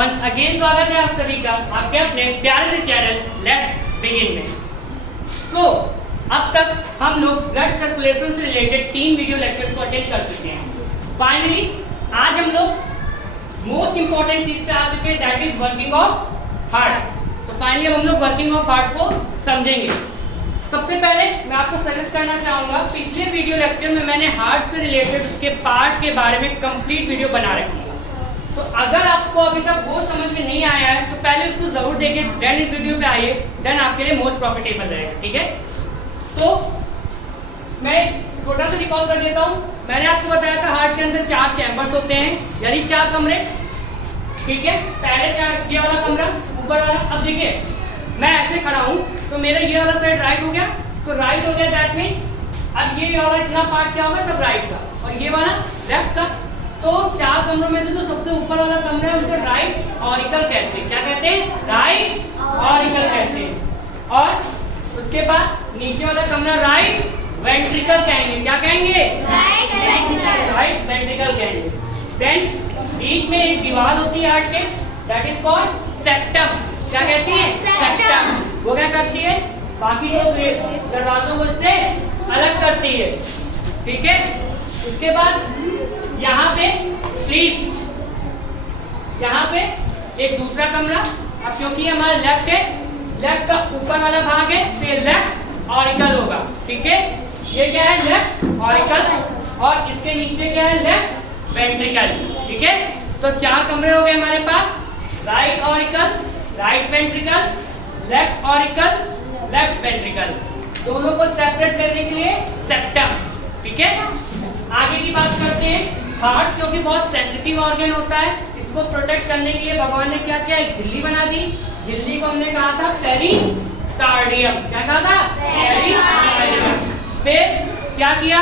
Once again स्वागत है आप सभी का आपके अपने प्यारे से चैनल लेट्स बिगिन में। सो अब तक हम लोग ब्लड सर्कुलेशन से रिलेटेड 3 वीडियो लेक्चर्स को अटेंड कर चुके हैं। फाइनली आज हम लोग मोस्ट इंपॉर्टेंट चीज पे आ चुके हैं, that is working of heart. तो फाइनली हम लोग वर्किंग ऑफ हार्ट को समझेंगे। सबसे पहले मैं आपको सजेस्ट करना चाहूँगा, पिछले वीडियो लेक्चर में मैंने हार्ट से रिलेटेड उसके पार्ट के बारे में कंप्लीट वीडियो बना रखी है। तो अगर आपको अभी तक वो समझ में नहीं आया है तो पहले उसको जरूर देखिए, देन इस वीडियो पे आइए, देन आपके लिए मोस्ट प्रॉफिटेबल रहेगा। ठीक है, तो मैं छोटा सा रिकॉल कर देता हूँ। मैंने आपको बताया था हार्ट के अंदर 4 चैम्बर्स होते हैं, यानी 4 कमरे। ठीक है, पहले 4 ये वाला कमरा ऊपर वाला। अब देखिए मैं ऐसे खड़ा हूँ तो मेरा ये वाला साइड राइट हो गया, तो राइट हो गया, दैट मीन्स अब ये वाला इतना पार्ट क्या होगा, सब राइट का, और ये वाला लेफ्ट का। तो 4 कमरों में से जो सबसे ऊपर वाला कमरा है उसे राइट ऑरिकल कहते हैं। क्या कहते हैं? राइट ऑरिकल कहते हैं। और उसके बाद नीचे वाला कमरा राइट वेंट्रिकल कहेंगे। क्या कहेंगे? Right ventricle. राइट वेंट्रिकल कहेंगे। देन बीच में एक दीवार होती है हार्ट के, दैट इज कॉल्ड सेप्टम। क्या कहती है? सेप्टम। वो क्या करती है? बाकी जो दरवाजों को इससे अलग करती है। ठीक है, उसके बाद यहाँ पे प्लीज यहाँ पे एक दूसरा कमरा। अब क्योंकि हमारा लेफ्ट है, लेफ्ट का ऊपर वाला भाग है तो ये लेफ्ट ऑरिकल होगा। ठीक है, ये क्या है? Left auricle. और इसके नीचे क्या है? Left ventricle. ठीक है, तो 4 कमरे हो गए हमारे पास, right auricle, right ventricle, left auricle, left ventricle. दोनों को सेपरेट करने के लिए सेप्टम। ठीक है, आगे की बात करते हैं। हार्ट क्योंकि बहुत सेंसिटिव ऑर्गन होता है, इसको प्रोटेक्ट करने के लिए भगवान ने क्या किया? एक झिल्ली बना दी। झिल्ली को हमने कहा था पेरिकार्डियम। क्या कहा था? पेरिकार्डियम। फिर क्या किया?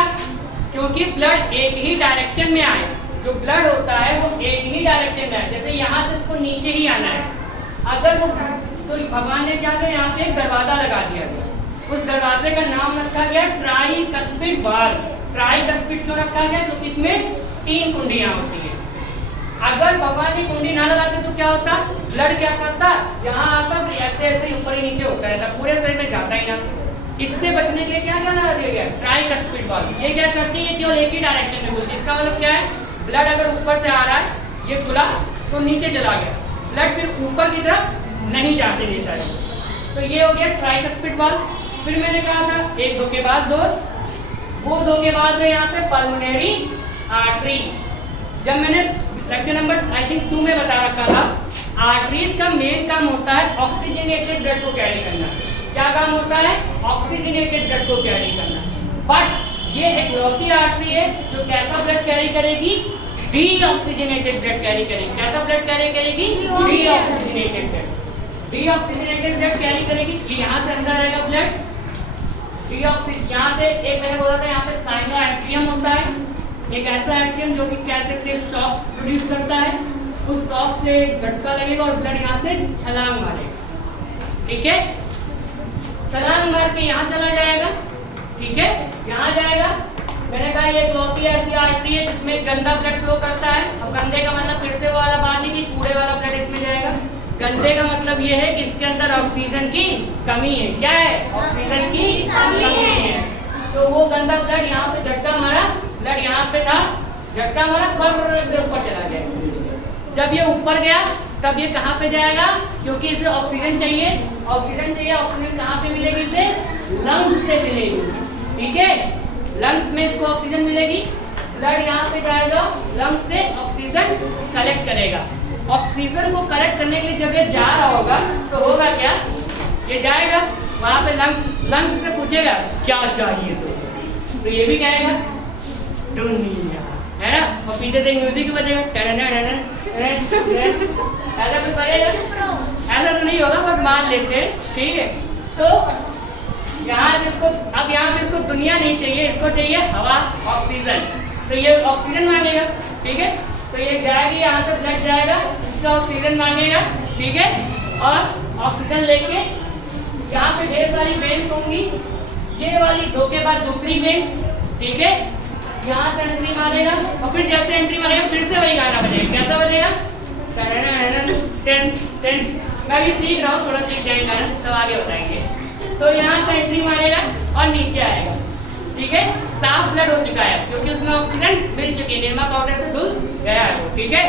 क्योंकि ब्लड एक ही डायरेक्शन में आए, जो ब्लड होता है वो एक ही डायरेक्शन में आए, जैसे यहाँ से उसको नीचे ही आना है। अगर वो तो भगवान ने क्या किया? यहाँ पे एक दरवाजा लगा दिया गया। उस दरवाजे का नाम रखा गया ट्राइकस्पिड वाल्व। ट्राइकस्पिड क्यों रखा गया? क्योंकि इसमें 3 कुंडियां होती हैं। अगर भगवान की कुंडी ना लगाते तो क्या होता? ब्लड क्या करता? यहाँ आता, फिर ऐसे ऐसे ऊपर ही नीचे होता रहता, पूरे शरीर में जाता ही ना। इससे बचने के लिए क्या लगा दिया गया? Tricuspid valve. ये क्या करती है? केवल एक ही डायरेक्शन में घूमती है। इसका मतलब क्या है? ब्लड अगर ऊपर से आ रहा है, ये खुला तो नीचे चला गया, ब्लड फिर ऊपर की तरफ नहीं जाते देता है। तो ये हो गया ट्राइकस्पिड वाल्व। फिर मैंने कहा था एक धोखेबाज दोस्त, वो धोखेबाज है यहाँ पे पल्मोनरी आर्टरी। जब मैंने लेक्चर नंबर आई थिंक 2 में बता रखा था, आर्टरीज का मेन काम होता है ऑक्सीजनेटेड ब्लड को कैरी करना। क्या काम होता है? ऑक्सीजनेटेड ब्लड को कैरी करना। बट ये एक लौती आर्टरी है जो कैसा ब्लड कैरी करेगी? डीऑक्सीजनेटेड ब्लड कैरी करेगी। कैसा ब्लड कैरी करेगी? Deoxygenated blood. Deoxygenated blood carry करेगी। ये यहाँ से अंदर आएगा ब्लड, डीऑक्सीजन यहाँ से एक मैंने बोला था यहाँ पे साइनो एट्रियम होता है, एक ऐसा एट्रियम जो कि कह सकते हैं शॉक प्रोड्यूस करता है। उस शॉक से झटका लगेगा और ब्लड यहाँ से छलांग मारेगा। ठीक है, छलांग मार के यहाँ चला जाएगा। ठीक है, यहाँ जाएगा। मैंने कहा ये लौती ऐसी आर्टरी है जिसमें गंदा ब्लड फ्लो करता है। अब गंदे का मतलब फिर से वो वाला बात नहीं कि कूड़े वाला ब्लड इसमें जाएगा। गंदे का मतलब ये है कि इसके अंदर ऑक्सीजन की कमी है। क्या है? ऑक्सीजन की कमी है। तो वो गंदा ब्लड यहाँ पे झटका मारा, ब्लड यहाँ पे था, झटका मारा, फर से ऊपर चला गया। जब ये ऊपर गया तब ये कहाँ पे जाएगा? क्योंकि इसे ऑक्सीजन चाहिए, ऑक्सीजन चाहिए। ऑक्सीजन कहाँ पे मिलेगी? इसे लंग्स से मिलेगी। ठीक है, लंग्स में इसको ऑक्सीजन मिलेगी। ब्लड यहाँ पे जाएगा, लंग्स से ऑक्सीजन कलेक्ट करेगा। ऑक्सीजन को कलेक्ट करने के लिए जब ये जा रहा होगा तो होगा क्या? ये जाएगा वहाँ पे लंग्स से पूछेगा क्या चाहिए, तो ये भी कहेगा दुनिया, है ना। और पीछे से म्यूजिक बजेगा, ऐसा कुछ करेगा? ऐसा तो नहीं होगा, बट मान लेते हैं। ठीक है, तो यहाँ इसको अब यहाँ पे इसको दुनिया नहीं चाहिए, इसको चाहिए हवा, ऑक्सीजन। तो ये ऑक्सीजन मांगेगा। ठीक है, तो ये जाएगी, यहाँ से ब्लड जाएगा, इसका ऑक्सीजन मांगेगा। ठीक है, और ऑक्सीजन लेके यहाँ पे ढेर सारी वेन्स होंगी। ये वाली 2 के बाद दूसरी वेन। ठीक है, यहाँ से एंट्री मारेगा और फिर जैसे एंट्री मारेगा फिर से वही गाना बजेगा। कैसा बजेगा? 10 मैं भी सीख रहा हूँ, थोड़ा सीख जाएगा ना तो आगे बताएंगे। तो यहाँ से एंट्री मारेगा और नीचे आएगा, ठीक है। साफ ब्लड हो चुका है क्योंकि उसमें ऑक्सीजन मिल चुकी है, निरमा पाउडर से धुल गया है वो, ठीक है।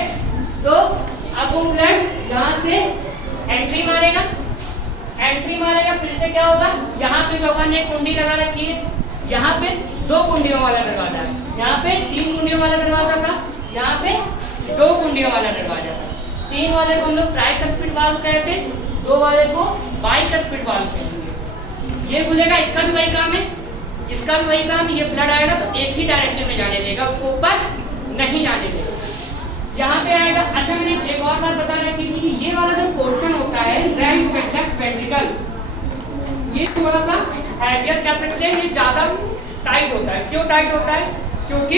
तो अब वो ब्लड यहाँ से एंट्री मारेगा, फिर से क्या होगा, यहाँ पे भगवान ने एक कुंडी लगा रखी है, यहाँ पे 2 कुंडियों वाला दरवाजा है, यहाँ पे 3 कुंडियों वाला दरवाजा था, यहाँ पे 2 कुंडियों वाला दरवाजा था। 3 वाले को हम लोग ट्राइकस्पिड वाल्व कहते हैं, 2 वाले को बाइकस्पिड वाल्व कहते। ये खुलेगा, इसका भी वही काम है, इसका भी वही काम। ये ब्लड आएगा तो एक ही डायरेक्शन में जाने देगा, उसको ऊपर नहीं जाने देगा। यहाँ पे आएगा। अच्छा मैंने एक और बात बता रखी थी कि ये वाला जो पोर्शन होता है राइट लेफ्ट वेंट्रिकल, ये थोड़ा सा हैवियर कह सकते हैं, ये ज्यादा टाइट होता है। क्यों टाइट होता है? क्योंकि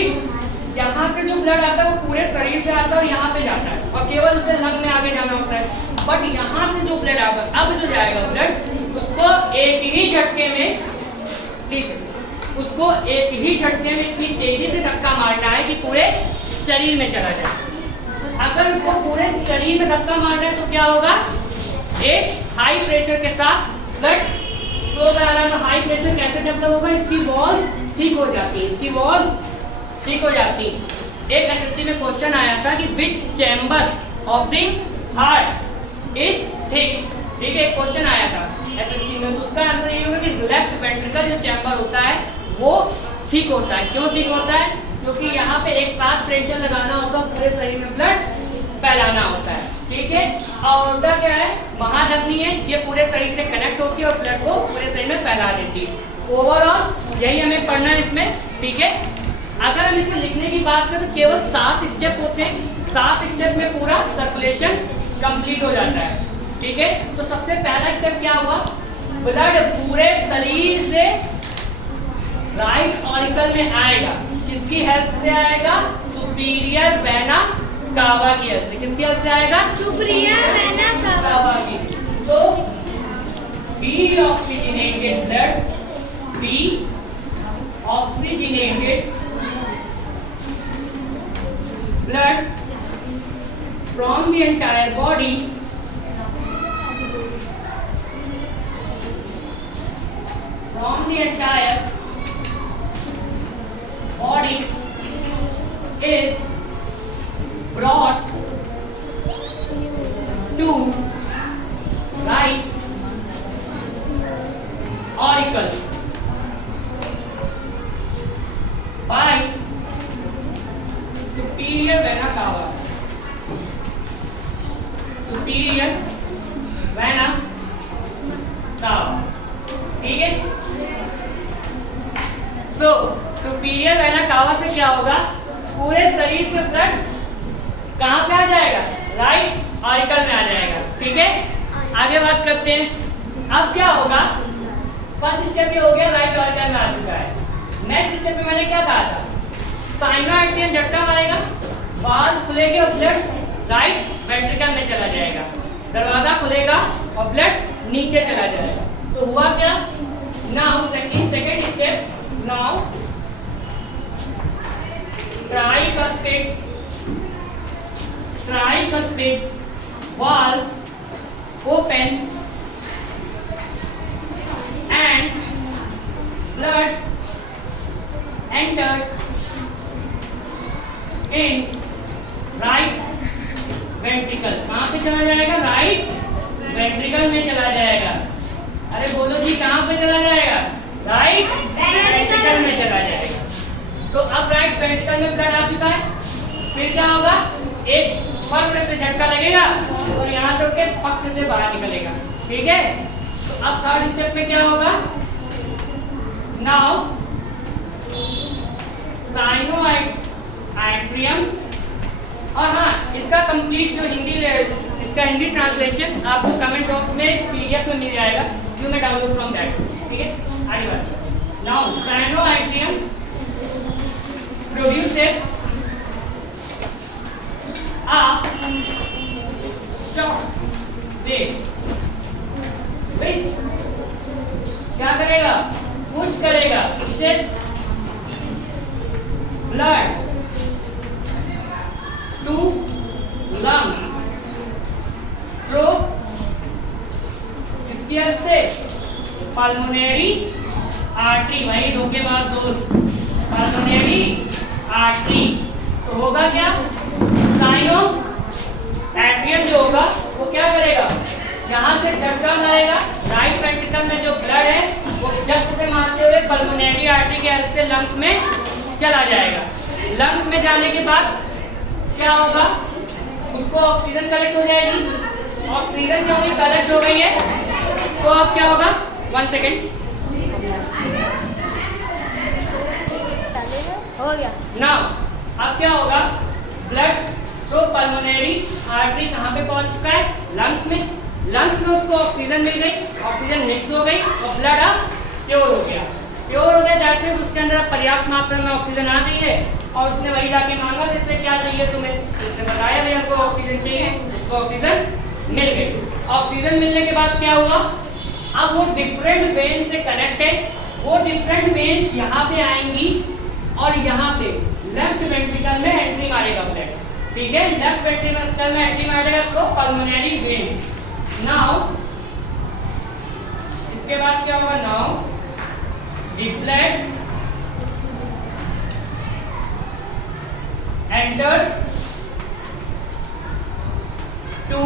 यहाँ से जो ब्लड आता है वो पूरे शरीर से आता है और यहाँ पे जाता है और केवल उसे लंग में आगे जाना होता है। बट यहाँ से जो ब्लड आएगा, अब जो जाएगा ब्लड, उसको एक ही झटके में, ठीक है, उसको एक ही झटके में इतनी तेजी से धक्का मारना है कि पूरे शरीर में चला जाए। अगर उसको पूरे शरीर में धक्का मारना है तो क्या होगा, एक हाई प्रेशर के साथ ब्लड फ्लो कराना। तो हाई प्रेशर कैसे डेवलप होगा, इसकी वॉल्स ठीक हो जाती है, इसकी वॉल्स ठीक हो जाती। एक एसएससी में क्वेश्चन आया था कि which chamber of the heart is thick, ठीक है, क्वेश्चन आया था एसएससी में। तो उसका आंसर ये होगा कि लेफ्ट वेंट्रिकल जो चैम्बर होता है वो ठीक होता है। क्यों ठीक होता है? क्योंकि यहाँ पे एक साथ प्रेशर लगाना होता है, पूरे शरीर में ब्लड फैलाना होता है, ठीक है। और उल्टा क्या है, महाधमनी है, ये पूरे शरीर से कनेक्ट होती है और ब्लड को पूरे शरीर में फैला देती है। ओवरऑल यही हमें पढ़ना है इसमें, ठीक है। अगर हम इसमें लिखने की बात करें तो केवल 7 स्टेप होते हैं, 7 स्टेप में पूरा सर्कुलेशन कंप्लीट हो जाता है, ठीक है। तो सबसे पहला स्टेप क्या हुआ, ब्लड पूरे शरीर से राइट ऑरिकल में आएगा। किसकी हेल्प से आएगा? सुपीरियर वेना कावा की हेल्प से। किसकी हेल्प से आएगा? सुपीरियर वेना कावा की। तो deoxygenated blood, deoxygenated blood from the entire body is brought to right auricle by superior vena cava, superior vena cava, ठीक है। सो सुपीरियर वेना कावा से क्या होगा, पूरे शरीर से ब्लड कहाँ पे आ जाएगा? राइट ऑरिकल में आ जाएगा, ठीक है। आगे बात करते हैं। अब क्या होगा, फर्स्ट स्टेप ये हो गया, राइट ऑरिकल में आ चुका है। नेक्स्ट स्टेप में मैंने क्या कहा था, साइनोएट्रियन झटका मारेगा, वाल्व खुलेगा और ब्लड राइट वेंट्रिकल में चला जाएगा, दरवाजा खुलेगा और ब्लड नीचे चला जाएगा। तो हुआ क्या, now second step, now tricuspid valve opens and blood enters in right ventricle। कहाँ पे चला जाएगा? राइट वेंट्रिकल में चला जाएगा। अरे बोलो जी, कहाँ पे चला जाएगा? राइट वेंट्रिकल में चला जाएगा। तो अब राइट वेंट्रिकल में ब्लड आ चुका है, फिर क्या होगा, एक फर्स्ट से झटका लगेगा और यहाँ से उठके पक्ष से बाहर निकलेगा, ठीक है। तो अब थर्ड स्टेप में क्या होगा, नाउ साइनोएट्रियम। और हाँ, इसका कंप्लीट जो इसका हिंदी ट्रांसलेशन आपको कमेंट बॉक्स में पीडीएफ में मिल जाएगा, यू में डाउनलोड फ्रॉम दैट, ठीक है। आगे बढ़ते। Now sinoatrium produces a shock wave which क्या करेगा, पुश करेगा, pushes blood to lungs मदद से? पल्मोनरी आर्टरी, वही धोखेबाज दोस्त, पल्मोनरी आर्टरी। तो होगा क्या? साइनो एट्रियम जो होगा वो क्या करेगा, यहाँ से झटका मारेगा, राइट वेंट्रिकल में जो ब्लड है वो झटके से मारते हुए पल्मोनरी आर्टरी के हेल्प से लंग्स में चला जाएगा। लंग्स में जाने के बाद क्या होगा, उसको ऑक्सीजन कलेक्ट हो जाएगी। ऑक्सीजन जो भी कलेक्ट हो गई है तो अब क्या होगा, 1 सेकेंड, हो गया ना अब क्या होगा, ब्लड जो पल्मोनरी आर्टरी कहाँ पे पहुंच चुका है, लंग्स में। लंग्स में उसको ऑक्सीजन मिल गई, ऑक्सीजन मिक्स हो गई और ब्लड अब प्योर हो गया। प्योर हो गया दैट मींस उसके अंदर पर्याप्त मात्रा में ऑक्सीजन आ गई है और उसने वही जाके मांगा जिससे क्या चाहिए तुम्हें, उसने बताया भाई हमको ऑक्सीजन चाहिए, उसको ऑक्सीजन मिल गई। ऑक्सीजन मिलने के बाद क्या हुआ, अब वो डिफरेंट वेन से कनेक्ट है, वो डिफरेंट वेन्स यहाँ पे आएंगी और यहाँ पे लेफ्ट वेंट्रिकल में एंट्री मारेगा ब्लड, ठीक है, लेफ्ट वेंट्रिकल में एंट्री मारेगा तो पल्मोनरी वेन। नाउ इसके बाद क्या होगा, now the blood enters to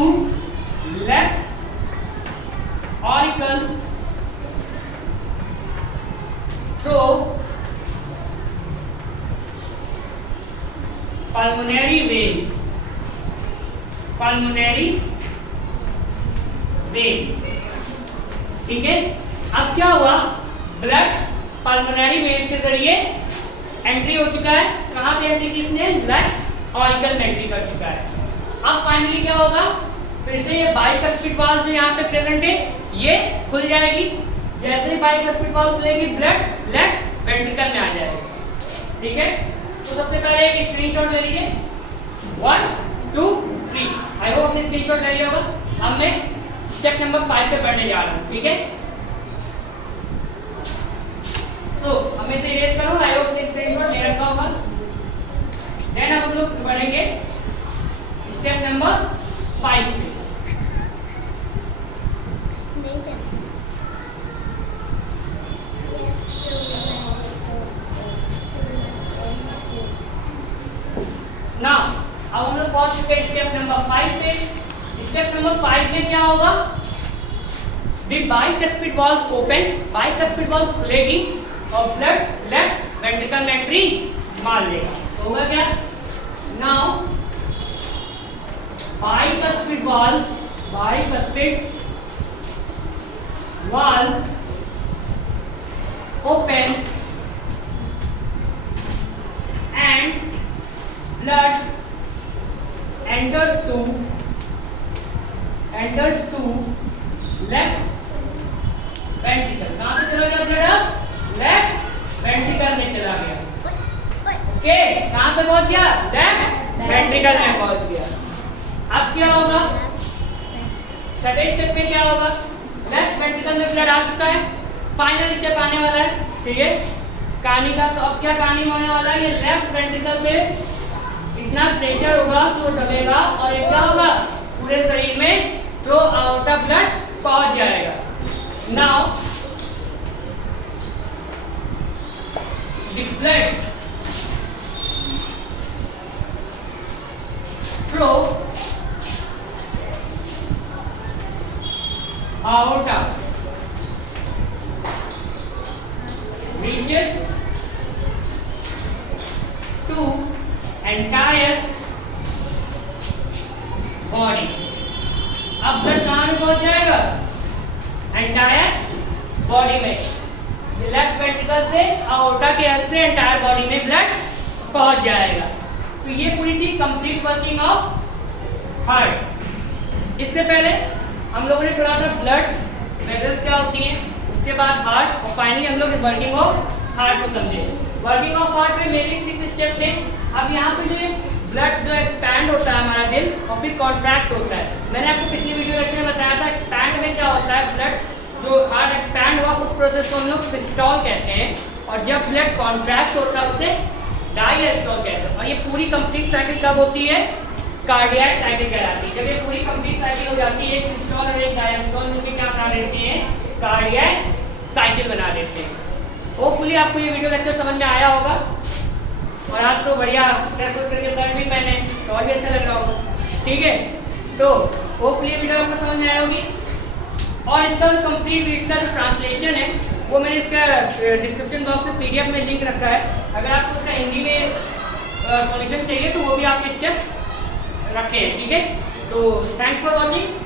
left auricle through pulmonary vein, pulmonary vein, ठीक है। अब क्या हुआ, ब्लड पल्मोनरी वेन के जरिए एंट्री हो चुका है, कहां पे एंट्री की इसने, लेफ्ट ऑरिकल में एंट्री कर चुका है। अब फाइनली क्या होगा, फिर से ये बाइकस्पिड वाल्व जो यहाँ पे प्रेजेंट है ये खुल जाएगी। जैसे ही बाइकस्पिड वाल्व खुलेगी ब्लड लेफ्ट वेंट्रिकल में आ जाएगा, ठीक है। तो सबसे पहले एक स्क्रीनशॉट ले लीजिए, 1 2 3। आई होप ये स्क्रीनशॉट ले लिया होगा। अब मैं स्टेप नंबर 5 पे बढ़ने जा रहा हूँ, ठीक है। तो हमें से इरेज करो, आई होप दिस स्क्रीनशॉट ले रखा होगा। देन हम लोग बढ़ेंगे स्टेप नंबर 5 पे। नहीं चल नाउ अब हम लोग पहुंच चुके हैं स्टेप नंबर 5 पे। स्टेप नंबर 5 में क्या होगा, the bicuspid valve open, bicuspid valve खुलेगी और ब्लड लेफ्ट वेंट्रिकल में एंट्री मार लेगा। तो होगा क्या, now bicuspid valve opens and blood enters to left ventricle। कहाँ पे चला गया ब्लड, लेफ्ट वेंट्रिकल में चला गया, ओके। कहाँ पे पहुंच गया, लेफ्ट वेंट्रिकल में पहुंच गया। अब क्या होगा, सेकंड स्टेप में क्या होगा, लेफ्ट वेंट्रिकल में ब्लड आ चुका है, फाइनल स्टेप आने वाला है, ठीक है, कहानी का। तो अब क्या कहानी होने वाला है, ये लेफ्ट वेंट्रिकल में इतना प्रेशर होगा तो दबेगा और ये क्या होगा, पूरे शरीर में थ्रू आउट ऑफ ब्लड पहुंच जाएगा। Now the blood through aorta reaches to entire body। अब ब्लड कहाँ में पहुंच जाएगा, एंटायर बॉडी में। लेफ्ट वेंट्रिकल से aorta के हेल्प से एंटायर बॉडी में ब्लड पहुंच जाएगा। तो ये पूरी थी कंप्लीट वर्किंग ऑफ हार्ट। इससे पहले हम लोगों ने पढ़ा था ब्लड वेसल्स क्या होती हैं, उसके बाद हार्ट और फाइनली हम लोग वर्किंग ऑफ हार्ट को समझे। वर्किंग ऑफ हार्ट में मेरे 6 स्टेप थे। अब यहाँ पे जो ब्लड जो एक्सपैंड होता है हमारा दिल और फिर कॉन्ट्रैक्ट होता है। मैंने आपको पिछली वीडियो लेक्चर में बताया था एक्सपैंड में क्या होता है, ब्लड जो हार्ट एक्सपैंड हुआ उस प्रोसेस को हम लोग सिस्टोल कहते हैं और जब ब्लड कॉन्ट्रैक्ट होता है उसे डायस्टोल कहते हैं। और ये पूरी कंप्लीट साइकिल कब होती है, कार्डियक साइकिल कहलाती है। जब ये पूरी कंप्लीट साइकिल हो जाती है, एक सिस्टोल और एक डायस्टोल मिलकर क्या बना देते हैं, कार्डियक साइकिल बना देते हैं। होपफुली आपको ये वीडियो लेक्चर समझ में आया होगा, और आज तो बढ़िया ड्रेस करके शर्ट भी पहने तो और भी अच्छा लग रहा होगा। ठीक है, तो होपफुली ये वीडियो आपको समझ में आया होगी। और इसका जो कंप्लीट इसका जो ट्रांसलेशन है वो मैंने इसका डिस्क्रिप्शन बॉक्स में PDF में लिंक रखा है। अगर आपको उसका हिंदी में सॉल्यूशन चाहिए तो वो भी आपके स्टेप्स रखे हैं। ठीक है, तो थैंक्स फॉर वॉचिंग।